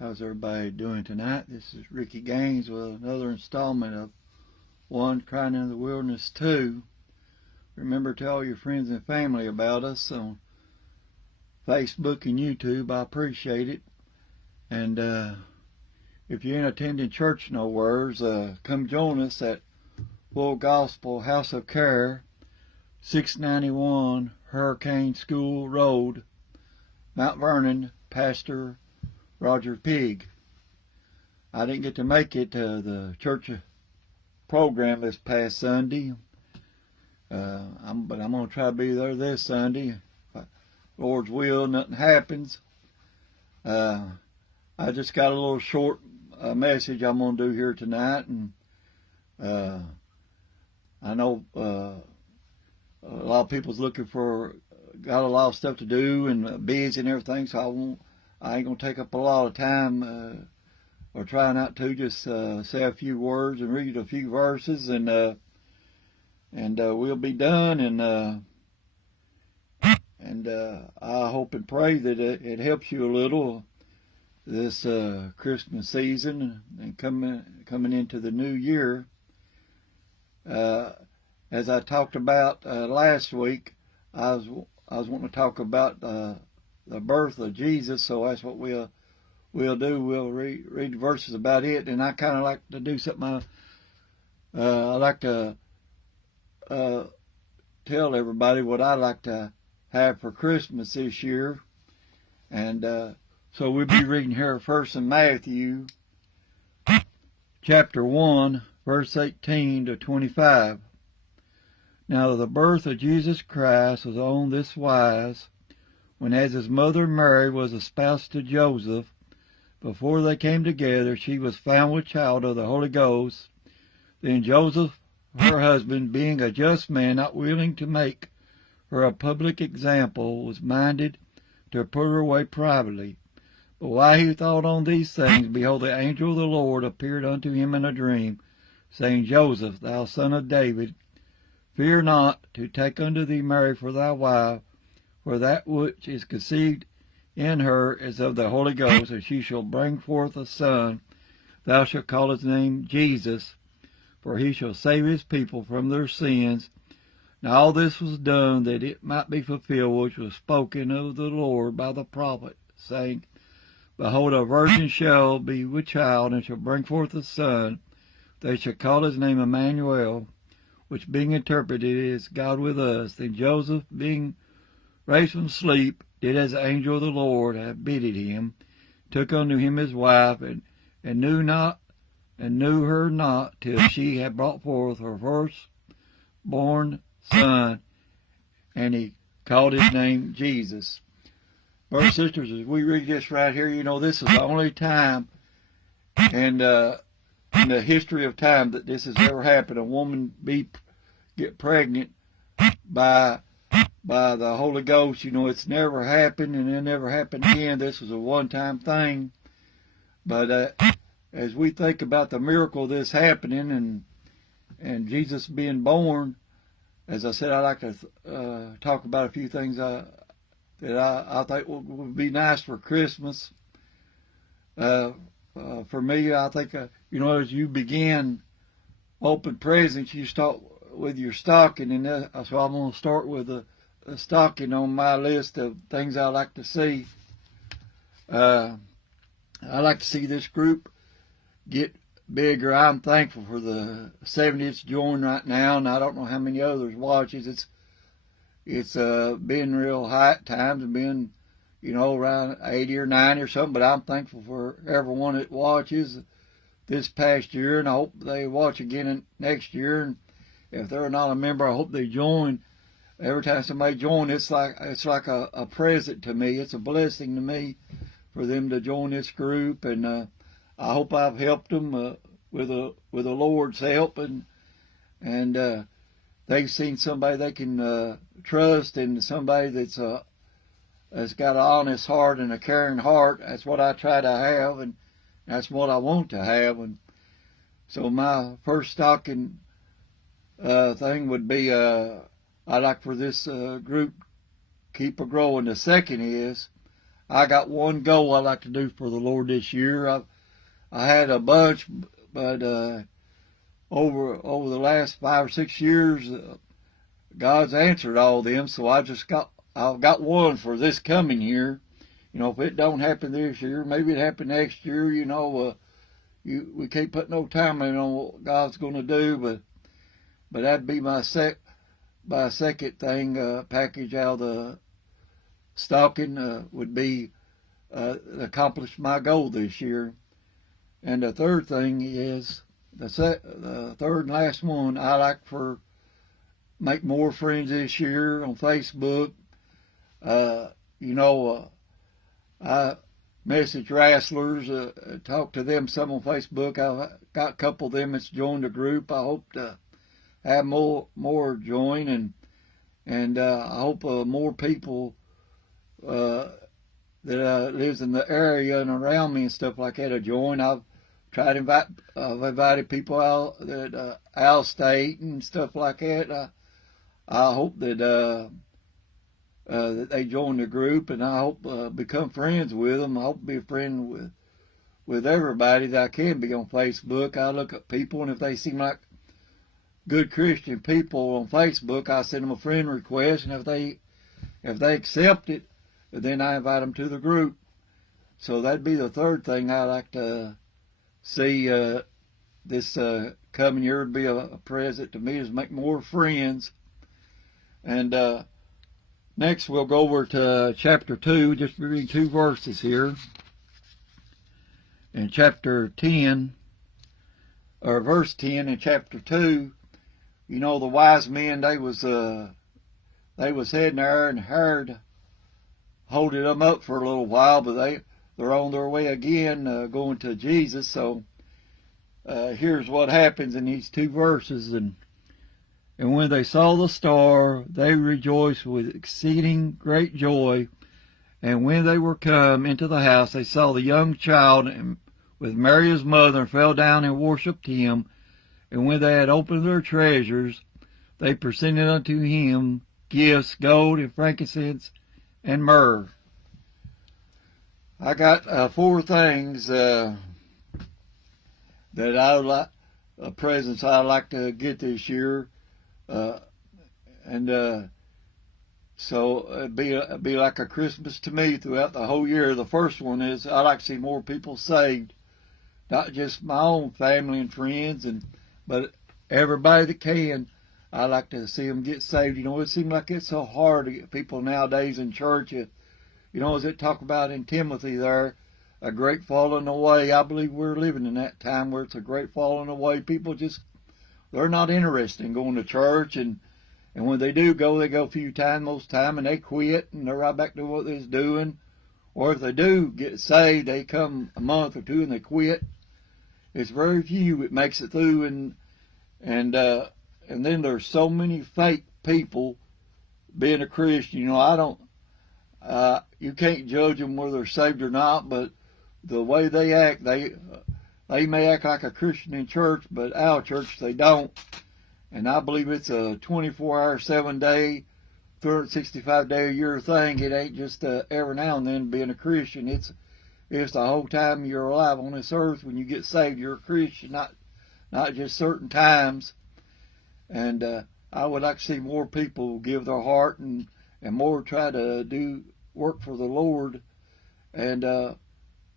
How's everybody doing tonight? This is Ricky Gaines with another installment of One Crying in the Wilderness 2. Remember to tell all your friends and family about us on Facebook and YouTube. I appreciate it. And if you ain't attending church nowheres, come join us at Full Gospel House of Care, 691 Hurricane School Road, Mount Vernon, Pastor Roger Pig. I didn't get to make it to the church program this past Sunday, but I'm going to try to be there this Sunday. If Lord's will, nothing happens. I just got a little short message I'm going to do here tonight, and I know a lot of people's got a lot of stuff to do and busy and everything, so I ain't going to take up a lot of time, or try not to, just say a few words and read a few verses, and we'll be done, and I hope and pray that it helps you a little this Christmas season and coming into the new year. As I talked about last week, I was wanting to talk about the birth of Jesus, so that's what we'll do. We'll read verses about it, and I kind of like to do something. I like to tell everybody what I like to have for Christmas this year, and so we'll be reading here first in Matthew, chapter 1, verse 18 to 25. Now the birth of Jesus Christ was on this wise, when as his mother Mary was espoused to Joseph, before they came together, she was found with child of the Holy Ghost. Then Joseph, her husband, being a just man, not willing to make her a public example, was minded to put her away privately. But while he thought on these things, behold, the angel of the Lord appeared unto him in a dream, saying, Joseph, thou son of David, fear not to take unto thee Mary for thy wife, for that which is conceived in her is of the Holy Ghost, and she shall bring forth a son. Thou shalt call his name Jesus, for he shall save his people from their sins. Now all this was done that it might be fulfilled which was spoken of the Lord by the prophet, saying, Behold, a virgin shall be with child, and shall bring forth a son. They shall call his name Emmanuel, which being interpreted is God with us. Then Joseph, being raised from sleep, did as the angel of the Lord had bidded him, took unto him his wife, and knew her not till she had brought forth her firstborn son, and he called his name Jesus. Brothers and sisters, as we read this right here, you know this is the only time in the history of time that this has ever happened. A woman get pregnant by the Holy Ghost. You know, it's never happened, and it never happened again. This was a one-time thing. But as we think about the miracle of this happening and Jesus being born, as I said, I like to talk about a few things that I think would be nice for Christmas. For me, I think, as you begin open presents, you start with your stocking, and so I'm going to start with a stocking on my list of things I like to see. I like to see this group get bigger. I'm thankful for the 70th join right now, and I don't know how many others watches. It's been real high at times, and been, around 80 or 90 or something, but I'm thankful for everyone that watches this past year, and I hope they watch again next year. And if they're not a member, I hope they join. Every time somebody joins, it's like a present to me. It's a blessing to me for them to join this group, and I hope I've helped them with the Lord's help, and they've seen somebody they can trust, and somebody that's got an honest heart and a caring heart. That's what I try to have, and that's what I want to have. And so my first stocking thing would be I'd like for this group keep a growing. The second is I got one goal I'd like to do for the Lord this year. I had a bunch, but over the last 5 or 6 years, God's answered all them. So I've got one for this coming year. You know, if it don't happen this year, maybe it happen next year. You know, we can't put no time in on what God's going to do, but that'd be my second thing package out of the stocking would be accomplish my goal this year. And the third thing is the third and last one. I like for make more friends this year on Facebook. You know, I message wrestlers, talk to them some on Facebook. I've got a couple of them that's joined the group. I hope to have more join, and I hope more people that lives in the area and around me and stuff like that to join. I've invited people out that out of state and stuff like that. I hope that they join the group, and I hope become friends with them. I hope to be a friend with everybody that I can be on Facebook. I look at people, and if they seem like good Christian people on Facebook, I send them a friend request, and if they accept it, then I invite them to the group. So that'd be the third thing I like to see this coming year would be a present to me, is make more friends. And next we'll go over to chapter 2, just reading 2 verses here. In chapter 10, or verse 10 in chapter 2, you know, the wise men, they was heading there, and Herod holding them up for a little while, but they're on their way again, going to Jesus. So here's what happens in these 2 verses. And when they saw the star, they rejoiced with exceeding great joy. And when they were come into the house, they saw the young child with Mary his mother, and fell down and worshipped him. And when they had opened their treasures, they presented unto him gifts, gold and frankincense and myrrh. I got 4 things that I would like, presents I'd like to get this year. So it'd be like a Christmas to me throughout the whole year. The first one is I like to see more people saved, not just my own family and friends, but everybody that can. I like to see them get saved. You know, it seems like it's so hard to get people nowadays in church. You know, as it talk about in Timothy there, a great falling away. I believe we're living in that time where it's a great falling away. People they're not interested in going to church, and when they do go, they go a few times, most time, and they quit, and they're right back to what they was doing. Or if they do get saved, they come a month or 2 and they quit. It's very few that makes it through, and then there's so many fake people being a Christian. You know, you can't judge them whether they're saved or not, but the way they act, they may act like a Christian in church, but out of church they don't. And I believe it's a 24-hour, 7-day, 365-day-a-year thing. It ain't just every now and then being a Christian. It's the whole time you're alive on this earth. When you get saved, you're a Christian, not just certain times. And I would like to see more people give their heart and more try to do work for the Lord, and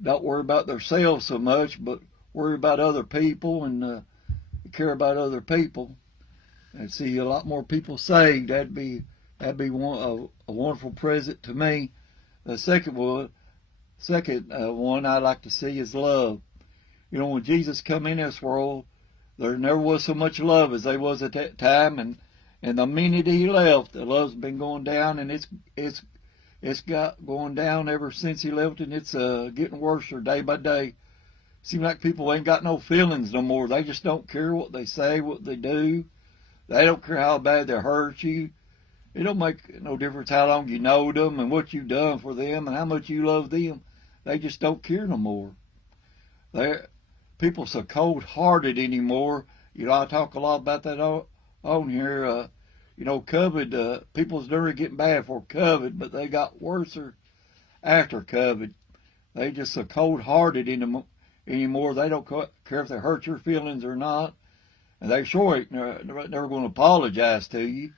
don't worry about themselves so much, but worry about other people and care about other people, and see a lot more people saved. That'd be a wonderful present to me. The second one I'd like to see is love. You know, when Jesus come in this world, there never was so much love as there was at that time, and the minute he left, the love's been going down, and it's got going down ever since he left, and it's getting worse day by day. Seems like people ain't got no feelings no more. They just don't care what they say, what they do. They don't care how bad they hurt you. It don't make no difference how long you know them and what you've done for them and how much you love them. They just don't care no more. People so cold-hearted anymore. You know, I talk a lot about that on here. You know, COVID, people's never getting bad for COVID, but they got worse after COVID. They just so cold-hearted anymore. They don't care if they hurt your feelings or not, and they sure ain't never going to apologize to you.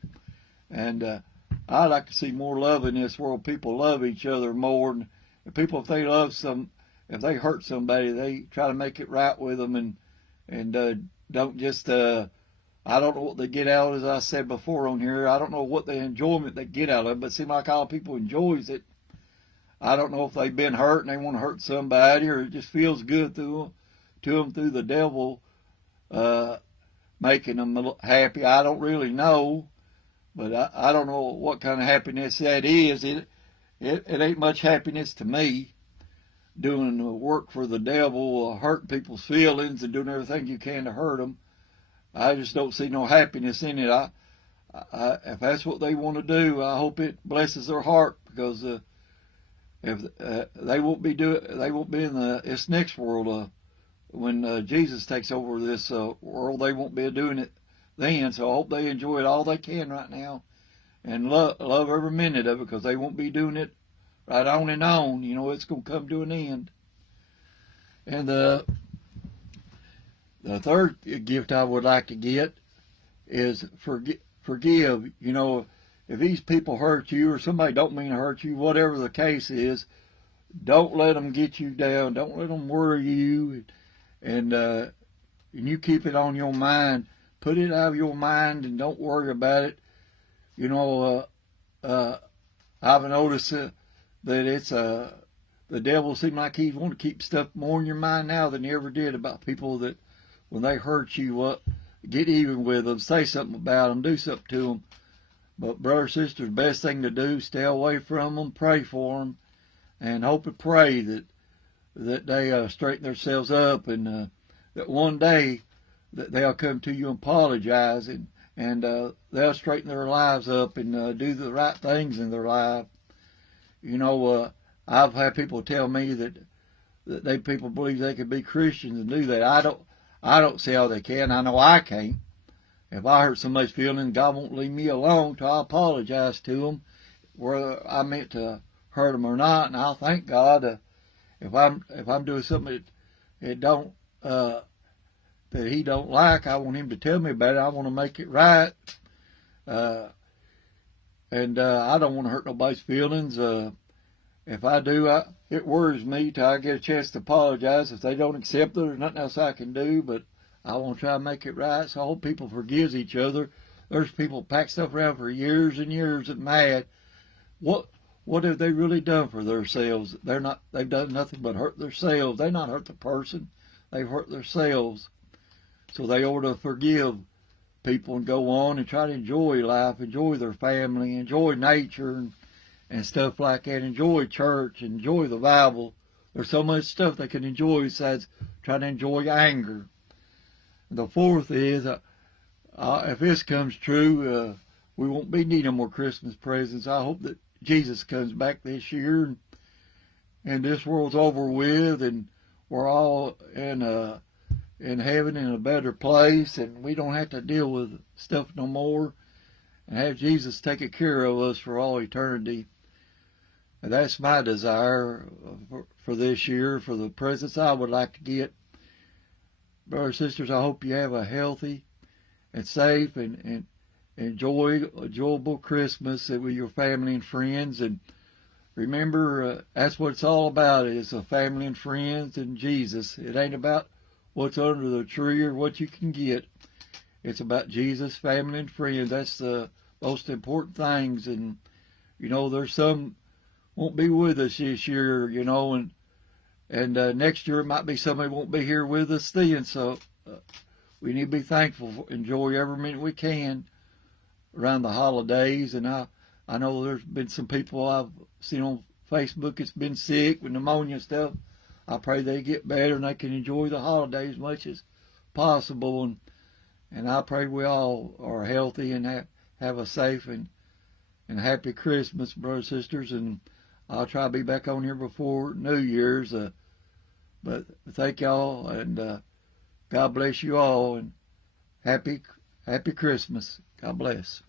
And I'd like to see more love in this world. People love each other more, and people, if they hurt somebody, they try to make it right with them, and don't just. I don't know what they get out, as I said before on here. I don't know what the enjoyment they get out of it, but it seems like all people enjoys it. I don't know if they've been hurt and they want to hurt somebody, or it just feels good to them through the devil making them happy. I don't really know, but I don't know what kind of happiness that is. It ain't much happiness to me, doing the work for the devil, hurting people's feelings and doing everything you can to hurt them. I just don't see no happiness in it. If that's what they want to do, I hope it blesses their heart, because if they won't be in this next world when Jesus takes over this world. They won't be doing it then. So I hope they enjoy it all they can right now, and love every minute of it, because they won't be doing it right on and on. You know, it's going to come to an end. And the third gift I would like to get is forgive. You know, if these people hurt you, or somebody don't mean to hurt you, whatever the case is, don't let them get you down. Don't let them worry you, and you keep it on your mind. Put it out of your mind and don't worry about it. You know, I've noticed that it's the devil seems like he's want to keep stuff more in your mind now than he ever did about people that, when they hurt you, get even with them, say something about them, do something to them. But brothers and sisters, best thing to do, stay away from them, pray for them, and hope and pray that they straighten themselves up, and that one day that they'll come to you and apologize, and they'll straighten their lives up and do the right things in their life. You know, I've had people tell me that people believe they can be Christians and do that. I don't see how they can. I know I can't. If I hurt somebody's feelings, God won't leave me alone till I apologize to them, whether I meant to hurt them or not. And I'll thank God if I'm doing something that He don't like. I want Him to tell me about it. I want to make it right, and I don't want to hurt nobody's feelings. If I do, it worries me till I get a chance to apologize. If they don't accept it, there's nothing else I can do, but I want to try to make it right. So I hope people forgives each other. There's people pack stuff around for years and years and mad. What have they really done for themselves? They've done nothing but hurt themselves. They not hurt the person. They've hurt themselves. So they ought to forgive people and go on and try to enjoy life, enjoy their family, enjoy nature, and stuff like that. Enjoy church, enjoy the Bible. There's so much stuff they can enjoy besides trying to enjoy anger. The fourth is, if this comes true, we won't be needing more Christmas presents. I hope that Jesus comes back this year, and this world's over with, and we're all in heaven in a better place, and we don't have to deal with stuff no more, and have Jesus taking care of us for all eternity. And that's my desire for this year, for the presents I would like to get. Brothers and sisters, I hope you have a healthy and safe and enjoyable Christmas with your family and friends. And remember, that's what it's all about, is a family and friends and Jesus. It ain't about what's under the tree or what you can get. It's about Jesus, family, and friends. That's the most important things. And, you know, there's some won't be with us this year, you know, and next year it might be somebody won't be here with us then. So we need to be thankful, enjoy every minute we can around the holidays. And I know there's been some people I've seen on Facebook that's been sick with pneumonia and stuff. I pray they get better and they can enjoy the holidays as much as possible. And I pray we all are healthy and have a safe and happy Christmas, brothers and sisters. And I'll try to be back on here before New Year's. But thank y'all, and God bless you all, and happy Christmas. God bless.